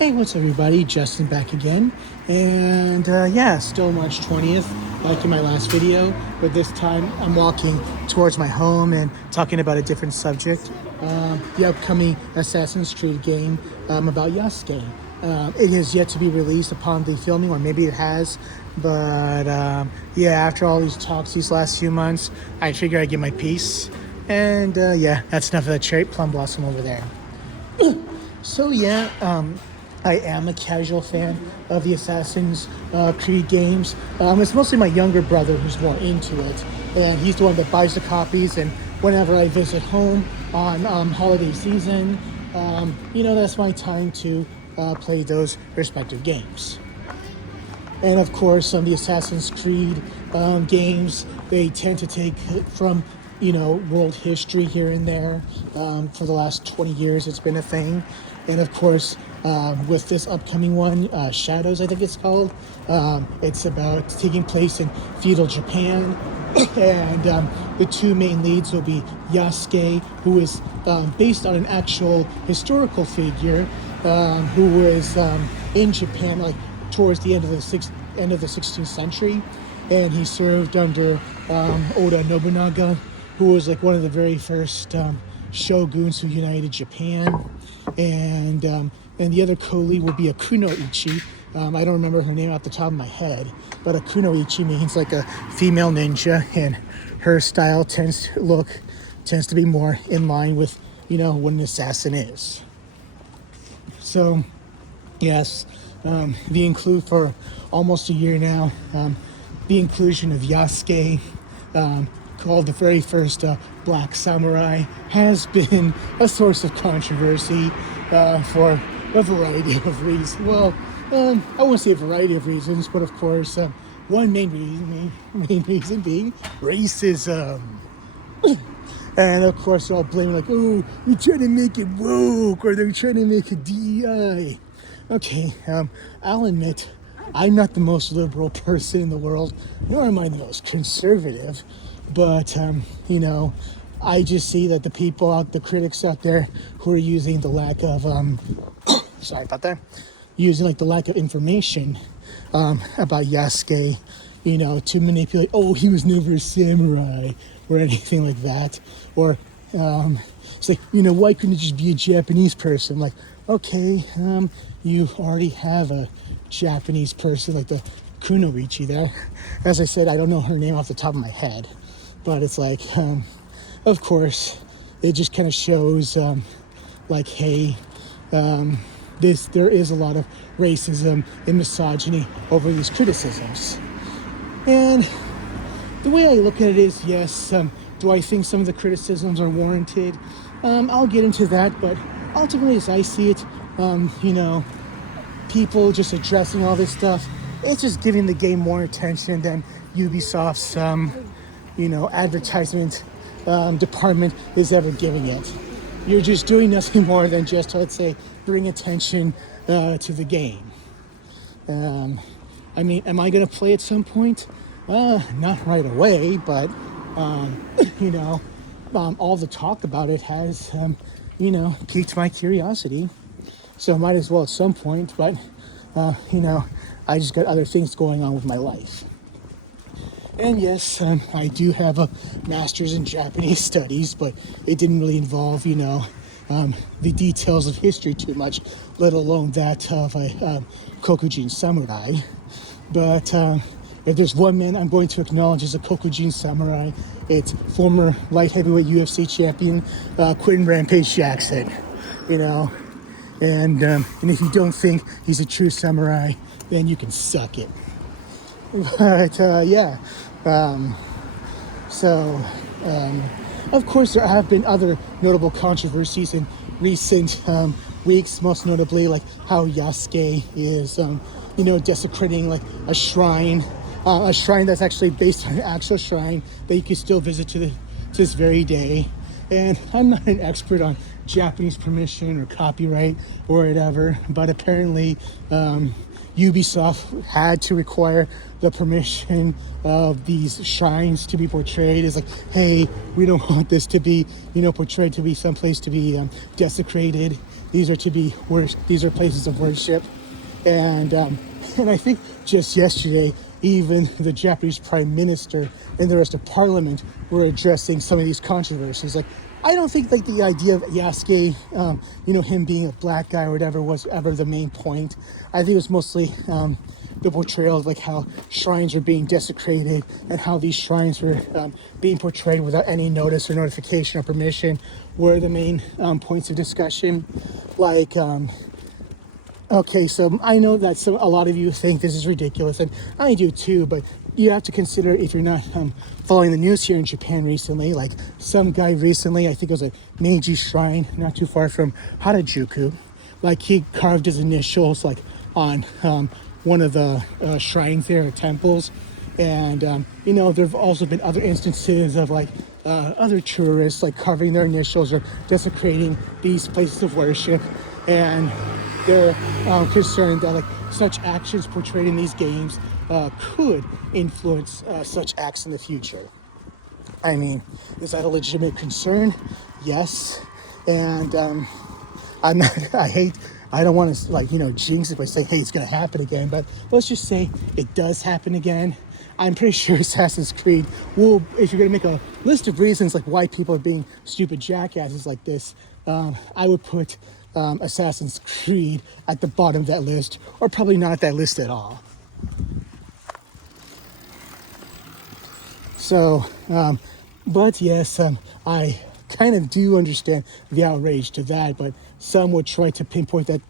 Hey, what's up, everybody? Justin back again. And still March 20th, like in my last video, but this time I'm walking towards my home and talking about a different subject. The upcoming Assassin's Creed game about Yasuke. It has yet to be released upon the filming, or maybe it has, but after all these talks these last few months, I figured I'd get my piece. And that's enough of that cherry plum blossom over there. So I am a casual fan of the Assassin's Creed games. It's mostly my younger brother who's more into it, and he's the one that buys the copies. And whenever I visit home on holiday season, that's my time to play those respective games. And of course, the Assassin's Creed games, they tend to take from world history here and there. For the last 20 years, it's been a thing. And of course, with this upcoming one, Shadows, I think it's called, it's about taking place in feudal Japan. And the two main leads will be Yasuke, who is based on an actual historical figure who was in Japan like towards the end of the 16th century. And he served under Oda Nobunaga, who was like one of the very first shoguns who united Japan. And the other co-lead will be a kunoichi. I don't remember her name off the top of my head, but a kunoichi means like a female ninja, and her style tends to be more in line with what an assassin is. So yes, the include for almost a year now, the inclusion of Yasuke, called the very first Black Samurai, has been a source of controversy for a variety of reasons. Well, I won't say a variety of reasons, but of course, one main reason being racism. And of course, they're all blaming like, oh, you're trying to make it woke, or they're trying to make it DEI. Okay, I'll admit, I'm not the most liberal person in the world, nor am I the most conservative. But, I just see that the critics out there who are using the lack of, using like the lack of information about Yasuke, to manipulate, oh, he was never a samurai, or anything like that. Or it's like, why couldn't it just be a Japanese person? Like, okay, you already have a Japanese person, like the kunoichi there. As I said, I don't know her name off the top of my head. But it's like, of course, it just kind of shows, hey, there is a lot of racism and misogyny over these criticisms. And the way I look at it is, yes, do I think some of the criticisms are warranted? I'll get into that, but ultimately, as I see it, people just addressing all this stuff, it's just giving the game more attention than Ubisoft's advertisement department is ever giving it. You're just doing nothing more than just, let's say, bring attention to the game. Am I going to play at some point? Not right away, but, all the talk about it has, piqued my curiosity. So I might as well at some point, but, I just got other things going on with my life. And yes, I do have a master's in Japanese studies, but it didn't really involve, the details of history too much, let alone that of a Kokujin samurai. But if there's one man I'm going to acknowledge as a Kokujin samurai, it's former light heavyweight UFC champion Quentin Rampage Jackson. And if you don't think he's a true samurai, then you can suck it. But of course, there have been other notable controversies in recent weeks, most notably like how Yasuke is, desecrating like a shrine that's actually based on an actual shrine that you can still visit to this very day. And I'm not an expert on Japanese permission or copyright or whatever, but apparently Ubisoft had to require the permission of these shrines to be portrayed as like, hey, we don't want this to be, portrayed to be someplace to be desecrated. these are to be these are places of worship. And and I think just yesterday, even the Japanese Prime Minister and the rest of Parliament were addressing some of these controversies. Like, I don't think like the idea of Yasuke, him being a black guy or whatever, was ever the main point. I think it was mostly the portrayal of like how shrines were being desecrated and how these shrines were being portrayed without any notice or notification or permission were the main points of discussion. Like, okay, so I know that a lot of you think this is ridiculous, and I do too, but you have to consider, if you're not following the news here in Japan recently, like some guy recently, I think it was a Meiji shrine not too far from Harajuku, like he carved his initials like on one of the shrines there at temples. And there have also been other instances of like other tourists like carving their initials or desecrating these places of worship, and they're concerned that like such actions portrayed in these games could influence such acts in the future. I mean, is that a legitimate concern? Yes. And I don't want to jinx it by saying, hey, it's going to happen again, but let's just say it does happen again. I'm pretty sure Assassin's Creed will, if you're going to make a list of reasons like why people are being stupid jackasses like this, I would put Assassin's Creed at the bottom of that list, or probably not at that list at all. So, but yes, I kind of do understand the outrage to that, but some would try to pinpoint that,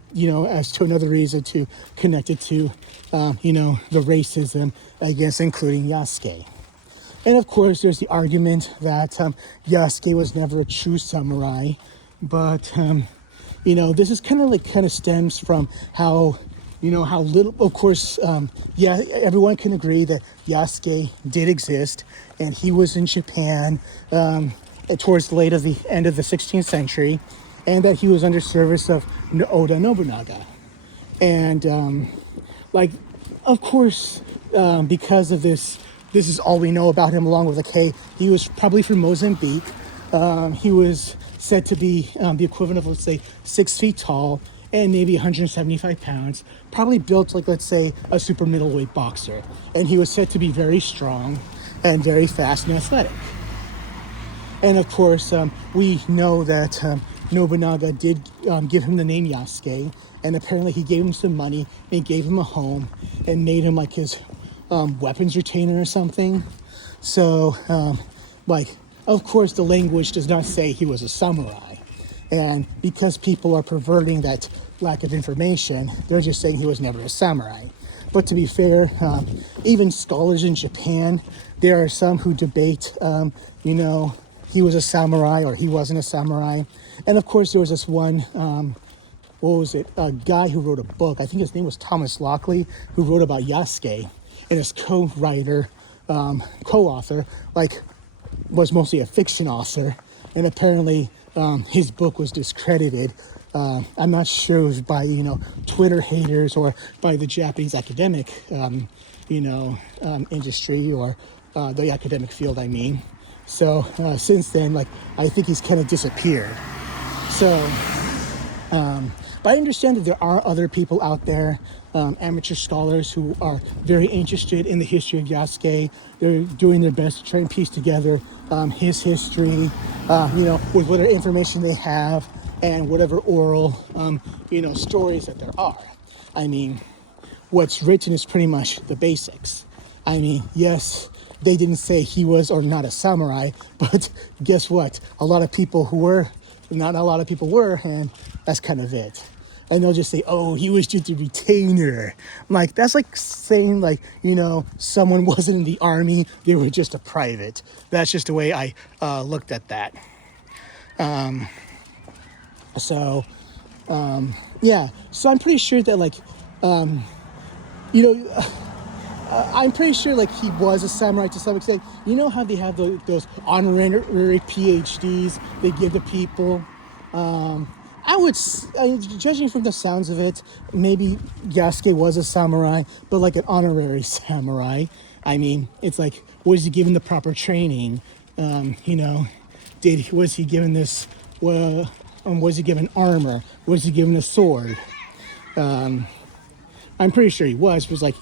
as to another reason to connect it to, the racism, I guess, including Yasuke. And of course, there's the argument that Yasuke was never a true samurai, but, this is kind of stems from how little, of course, everyone can agree that Yasuke did exist, and he was in Japan towards the end of the 16th century, and that he was under service of Oda Nobunaga. And, of course, because of this is all we know about him, along with the K. He was probably from Mozambique. He was said to be the equivalent of, let's say, 6 feet tall and maybe 175 pounds, probably built like, let's say, a super middleweight boxer. And he was said to be very strong and very fast and athletic. And of course, we know that Nobunaga did give him the name Yasuke, and apparently he gave him some money, and he gave him a home, and made him like his weapons retainer or something. So, of course, the language does not say he was a samurai. And because people are perverting that lack of information, they're just saying he was never a samurai. But to be fair, even scholars in Japan, there are some who debate, he was a samurai or he wasn't a samurai. And of course, there was this one, a guy who wrote a book, I think his name was Thomas Lockley, who wrote about Yasuke, and his co-writer, co-author, was mostly a fiction author, and apparently his book was discredited. I'm not sure it was by, Twitter haters or by the Japanese academic, industry, or the academic field, I mean. So since then, I think he's kind of disappeared. So, but I understand that there are other people out there, amateur scholars who are very interested in the history of Yasuke. They're doing their best to try and piece together his history, with whatever information they have and whatever oral, stories that there are. I mean, what's written is pretty much the basics. I mean, yes, they didn't say he was or not a samurai, but guess what? Not a lot of people were, and that's kind of it. And they'll just say, oh, he was just a retainer. That's like saying, someone wasn't in the army, they were just a private. That's just the way I looked at that. So I'm pretty sure that, I'm pretty sure, he was a samurai to some extent. You know how they have those honorary PhDs they give to people? Judging from the sounds of it, maybe Yasuke was a samurai, but an honorary samurai. I mean, it's was he given the proper training? Was he given this, Was he given armor? Was he given a sword? I'm pretty sure he was like,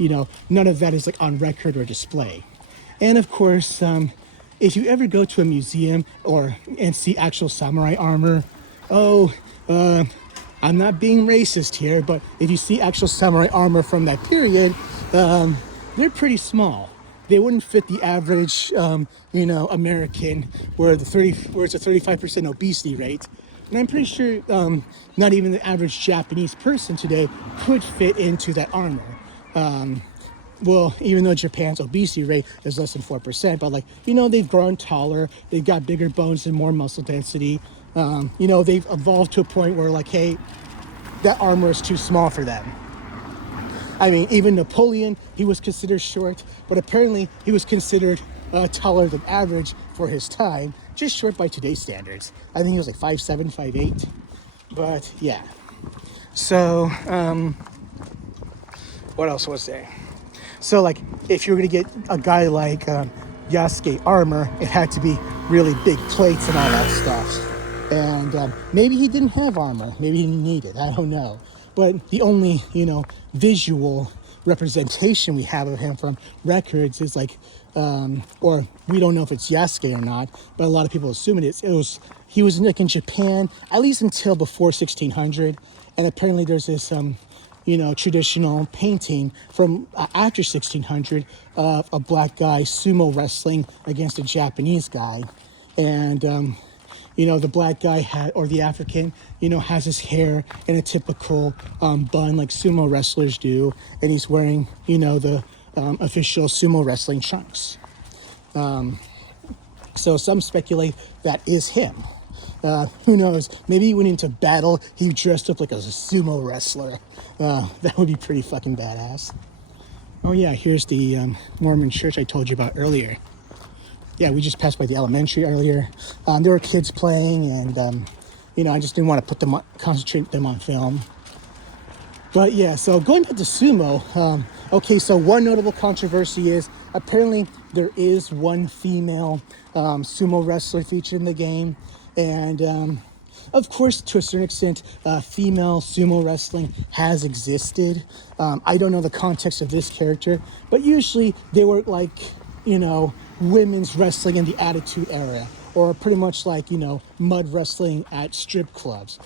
none of that is like on record or display. And of course, if you ever go to a museum and see actual samurai armor, I'm not being racist here, but if you see actual samurai armor from that period, they're pretty small. They wouldn't fit the average, American, where it's a 35% obesity rate. And I'm pretty sure not even the average Japanese person today could fit into that armor. Well, even though Japan's obesity rate is less than 4%, but they've grown taller, they've got bigger bones and more muscle density. They've evolved to a point where hey, that armor is too small for them. I mean, even Napoleon, he was considered short, but apparently he was considered taller than average for his time, just short by today's standards. I think he was 5'7", 5'8", but yeah. So, what else was there? So if you were gonna get a guy like Yasuke armor, it had to be really big plates and all that stuff. And maybe he didn't have armor. Maybe he didn't need it. I don't know. But the only, visual representation we have of him from records is or we don't know if it's Yasuke or not, but a lot of people assume he was in Japan, at least until before 1600. And apparently there's this, traditional painting from after 1600 of a black guy sumo wrestling against a Japanese guy. And, the black guy or the African, has his hair in a typical bun like sumo wrestlers do. And he's wearing, the official sumo wrestling trunks. So some speculate that is him. Who knows? Maybe he went into battle, he dressed up like a sumo wrestler. That would be pretty fucking badass. Oh yeah, here's the Mormon church I told you about earlier. Yeah, we just passed by the elementary earlier. There were kids playing, and I just didn't want to concentrate them on film. But yeah, so going back to sumo, okay, so one notable controversy is apparently there is one female sumo wrestler featured in the game, and of course, to a certain extent, female sumo wrestling has existed. I don't know the context of this character, but usually they were women's wrestling in the Attitude Era, or pretty much mud wrestling at strip clubs.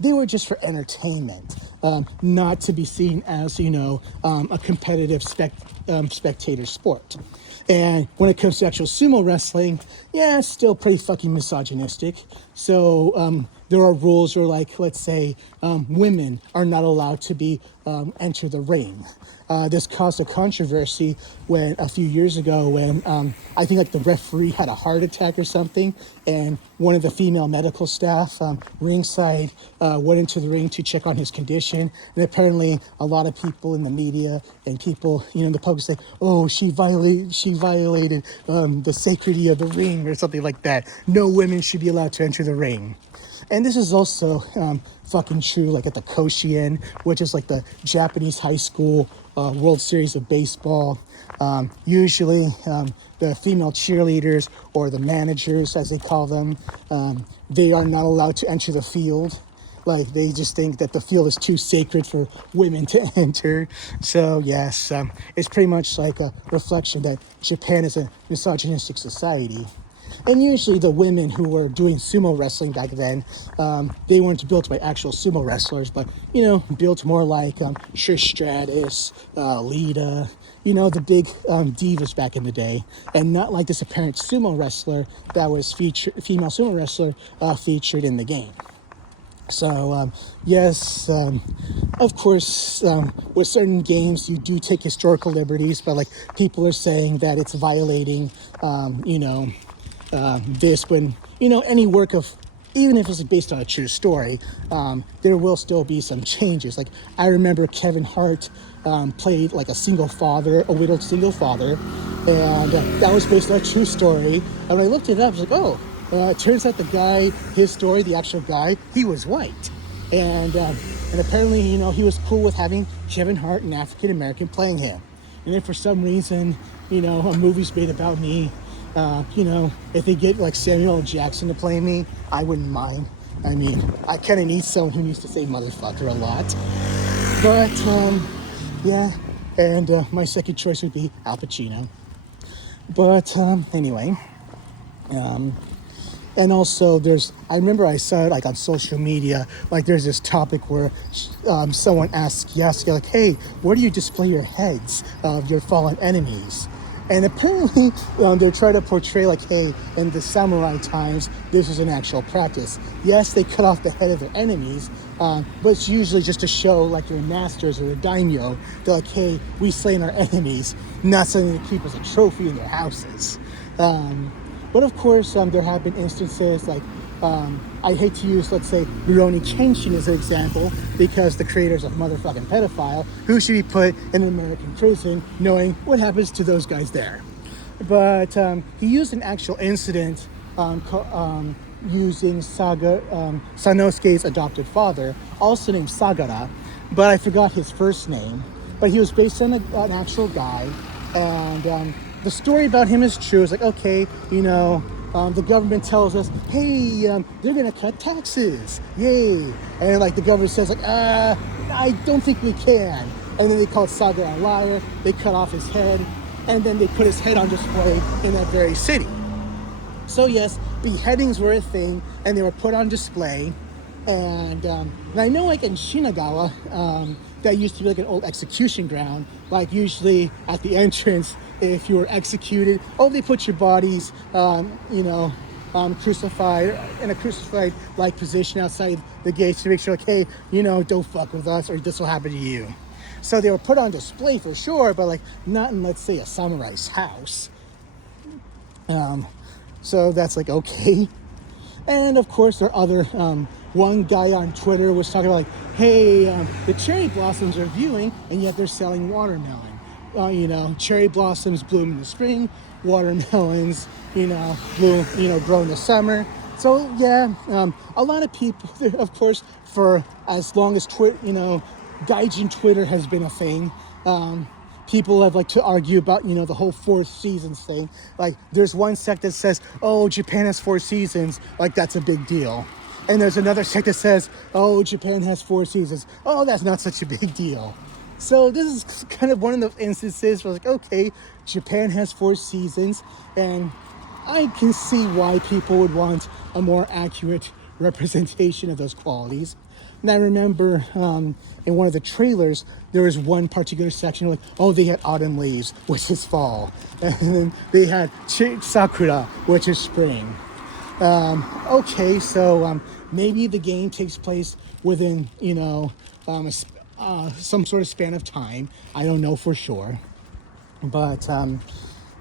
They were just for entertainment, not to be seen as, a competitive spectator sport. And when it comes to actual sumo wrestling, yeah, it's still pretty fucking misogynistic. So there are rules where, let's say, women are not allowed to enter the ring. This caused a controversy a few years ago when I think the referee had a heart attack or something, and one of the female medical staff ringside went into the ring to check on his condition, and apparently a lot of people in the media and people in the public say, "Oh, she violated the sanctity of the ring" or something like that. No women should be allowed to enter the ring. And this is also fucking true, at the Koshien, which is the Japanese high school World Series of baseball. Usually, the female cheerleaders, or the managers, as they call them, they are not allowed to enter the field. They just think that the field is too sacred for women to enter. So yes, it's pretty much a reflection that Japan is a misogynistic society. And usually the women who were doing sumo wrestling back then, they weren't built by actual sumo wrestlers, but, built more like Trish Stratus, Lita, the big divas back in the day. And not like this apparent sumo wrestler that was female sumo wrestler featured in the game. So, yes, of course, with certain games, you do take historical liberties, but people are saying that it's violating, this when, any work of, even if it's based on a true story, there will still be some changes. I remember Kevin Hart played a single father, a widowed single father, and that was based on a true story. And when I looked it up, I was it turns out the guy, his story, the actual guy, he was white. And apparently, he was cool with having Kevin Hart, an African American, playing him. And if for some reason, a movie's made about me, if they get Samuel L. Jackson to play me, I wouldn't mind. I mean, I kind of need someone who needs to say motherfucker a lot. But, yeah. And my second choice would be Al Pacino. But, anyway. And also I remember I saw it like on social media, like there's this topic where someone asked Yasuke, like, hey, where do you display your heads of your fallen enemies? And apparently they're trying to portray like, hey, in the samurai times, this is an actual practice. Yes, they cut off the head of their enemies, but it's usually just to show like your masters or a daimyo. They're like, hey, we slain our enemies, not something to keep as a trophy in their houses. But of course, there have been instances like, I hate to use, let's say, Rurouni Kenshin as an example, because the creator's a motherfucking pedophile who should be put in an American prison knowing what happens to those guys there. But he used an actual incident using Sanosuke's adopted father, also named Sagara, but I forgot his first name. But he was based on an actual guy, and the story about him is true. It's like, okay, the government tells us, hey, they're gonna cut taxes, yay! And like the government says, like, I don't think we can. And then they call Sagara a liar. They cut off his head, and then they put his head on display in that very city. So yes, beheadings were a thing, and they were put on display. And I know, like in Shinagawa, that used to be like an old execution ground. Like usually at the entrance, if you were executed, they put your bodies, crucified in a crucified-like position outside the gates to make sure, like, hey, don't fuck with us, or this will happen to you. So they were put on display for sure, but like not in, let's say, a samurai's house. So that's like okay. And of course, there are other. One guy on Twitter was talking about like, hey, the cherry blossoms are viewing, and yet they're selling watermelon. Cherry blossoms bloom in the spring, watermelons, bloom, grow in the summer. So yeah, a lot of people, of course, for as long as Gaijin Twitter has been a thing, people have like to argue about, the whole 4 seasons thing. Like there's one sect that says, oh, Japan has 4 seasons, like that's a big deal. And there's another sect that says, oh, Japan has 4 seasons. Oh, that's not such a big deal. So this is kind of one of the instances where like, okay, Japan has 4 seasons, and I can see why people would want a more accurate representation of those qualities. And I remember in one of the trailers, there was one particular section like, oh, they had autumn leaves, which is fall. And then they had sakura, which is spring. Okay, so maybe the game takes place within, some sort of span of time. I don't know for sure. But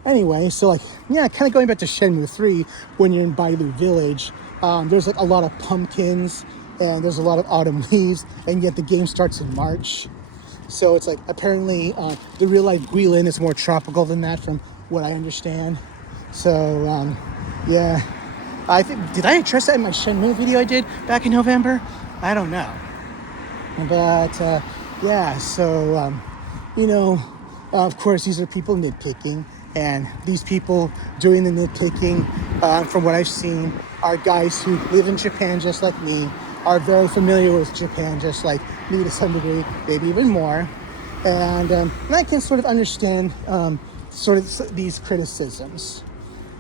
anyway, so like, yeah, kind of going back to Shenmue 3, when you're in Bailu Village, there's like a lot of pumpkins, and there's a lot of autumn leaves, and yet the game starts in March. So it's like, apparently, the real life Guilin is more tropical than that, from what I understand. So, yeah. Did I address that in my Shenmue video I did back in November? I don't know. But, yeah, so, of course, these are people nitpicking, and these people doing the nitpicking, from what I've seen, are guys who live in Japan just like me, are very familiar with Japan just like me to some degree, maybe even more. And I can sort of understand sort of these criticisms.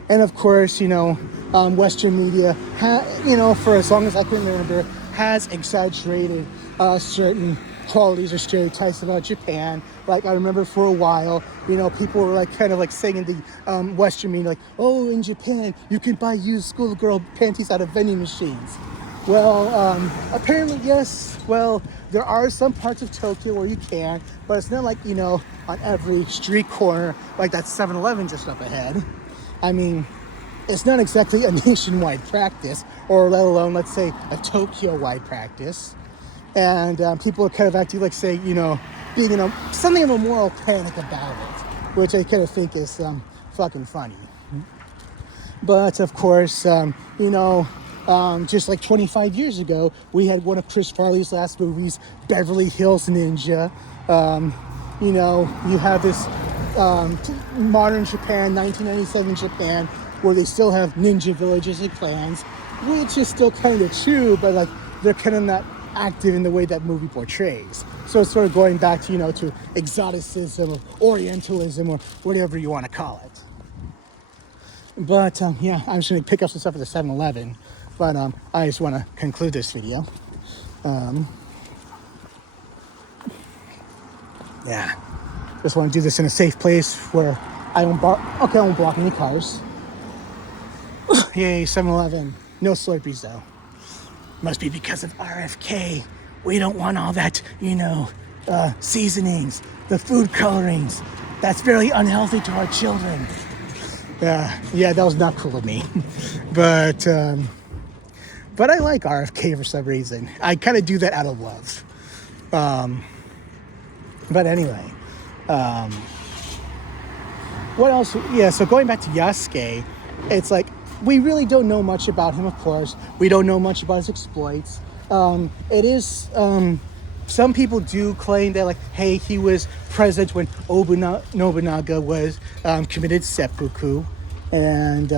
And of course, Western media, for as long as I can remember, has exaggerated certain qualities or stereotypes about Japan. Like I remember for a while, people were like kind of like saying in the Western media, like, oh, in Japan, you can buy used schoolgirl panties out of vending machines. Well, apparently, yes. Well, there are some parts of Tokyo where you can, but it's not like, on every street corner, like that 7-Eleven just up ahead. I mean, it's not exactly a nationwide practice, or let alone, let's say, a Tokyo-wide practice. And people are kind of acting like, say, being in something of a moral panic about it, which I kind of think is fucking funny. But, of course, just like 25 years ago, we had one of Chris Farley's last movies, Beverly Hills Ninja. You have this modern Japan, 1997 Japan, where they still have ninja villages and clans. which is still kind of true, but like they're kind of not active in the way that movie portrays. So it's sort of going back to, to exoticism or Orientalism or whatever you want to call it. But yeah, I'm just going to pick up some stuff at the 7-Eleven. But I just want to conclude this video. Yeah, just want to do this in a safe place where I won't block any cars. Yay, 7-Eleven. No Slurpees though. Must be because of RFK. We don't want all that, seasonings, the food colorings. That's very unhealthy to our children. Yeah, that was not cool of me. But I like RFK for some reason. I kind of do that out of love. But anyway, what else? Yeah, so going back to Yasuke, it's like, we really don't know much about him, of course. We don't know much about his exploits. It is, some people do claim that, like, hey, he was present when Oda Nobunaga was committed seppuku. And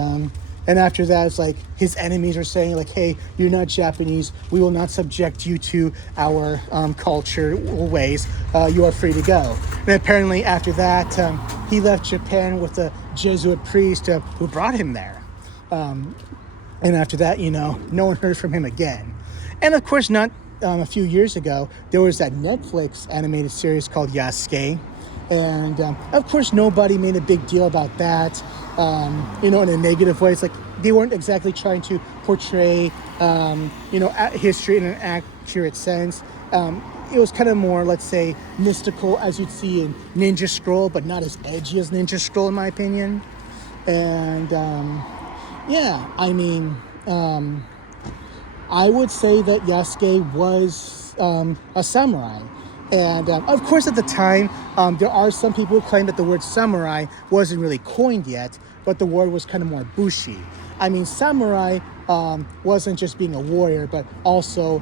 after that, it's like his enemies are saying, like, hey, you're not Japanese. We will not subject you to our culture or ways. You are free to go. And apparently after that, he left Japan with a Jesuit priest who brought him there. And after that, no one heard from him again. And of course, not a few years ago, there was that Netflix animated series called Yasuke. And of course, nobody made a big deal about that, in a negative way. It's like they weren't exactly trying to portray, history in an accurate sense. It was kind of more, let's say, mystical, as you'd see in Ninja Scroll, but not as edgy as Ninja Scroll, in my opinion. And yeah, I mean, I would say that Yasuke was a samurai. And of course, at the time, there are some people who claim that the word samurai wasn't really coined yet, but the word was kind of more bushi. I mean, samurai wasn't just being a warrior, but also,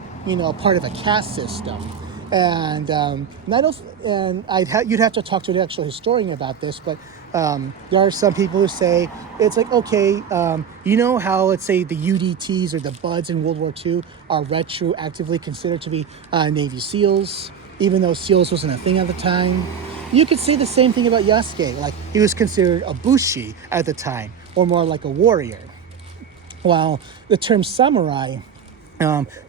part of a caste system. And you'd have to talk to an actual historian about this, but there are some people who say it's like, okay, how, let's say, the UDTs or the Buds in World War II are retroactively considered to be Navy SEALs, even though SEALs wasn't a thing at the time. You could say the same thing about Yasuke. Like, he was considered a bushi at the time, or more like a warrior. While the term samurai,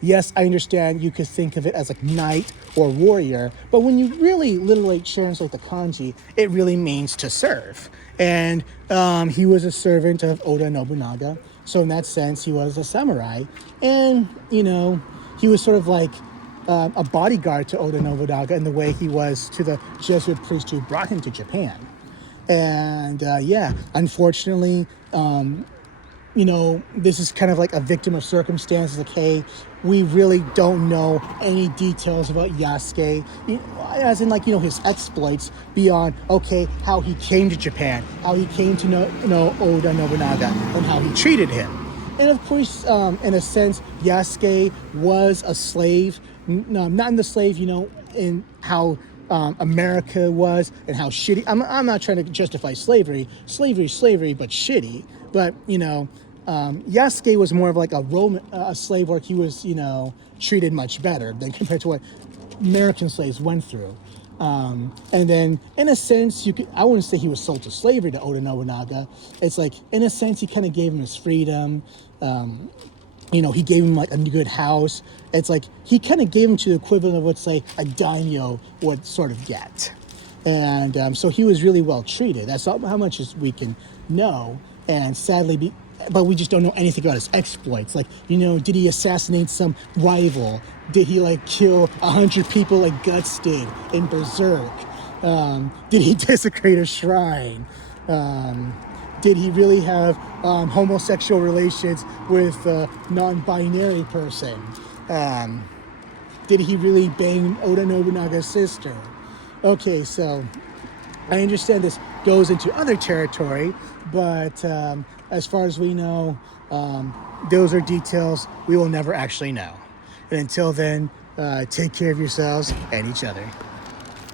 yes, I understand you could think of it as like knight or warrior, but when you really literally translate the kanji, it really means to serve. And he was a servant of Oda Nobunaga, so in that sense, he was a samurai. And, he was sort of like a bodyguard to Oda Nobunaga in the way he was to the Jesuit priest who brought him to Japan. And unfortunately, this is kind of like a victim of circumstances. Like, hey, we really don't know any details about Yasuke, as in, like, his exploits beyond, okay, how he came to Japan, how he came to know Oda Nobunaga, and how he treated him. And of course, in a sense, Yasuke was a slave, not in the slave, in how America was and how shitty. I'm not trying to justify slavery, but shitty. But, Yasuke was more of like a slave where he was, treated much better than compared to what American slaves went through. And then, in a sense, I wouldn't say he was sold to slavery to Oda Nobunaga. It's like, in a sense, he kind of gave him his freedom. He gave him like a good house. It's like he kind of gave him to the equivalent of what, say, a daimyo would sort of get. And so he was really well treated. That's how much as we can know. And sadly, but we just don't know anything about his exploits. Like, did he assassinate some rival? Did he kill 100 people like Guts did in Berserk? Did he desecrate a shrine? Did he really have homosexual relations with a non-binary person? Did he really bang Oda Nobunaga's sister? Okay, so I understand this goes into other territory, but as far as we know, those are details we will never actually know. And until then, take care of yourselves and each other.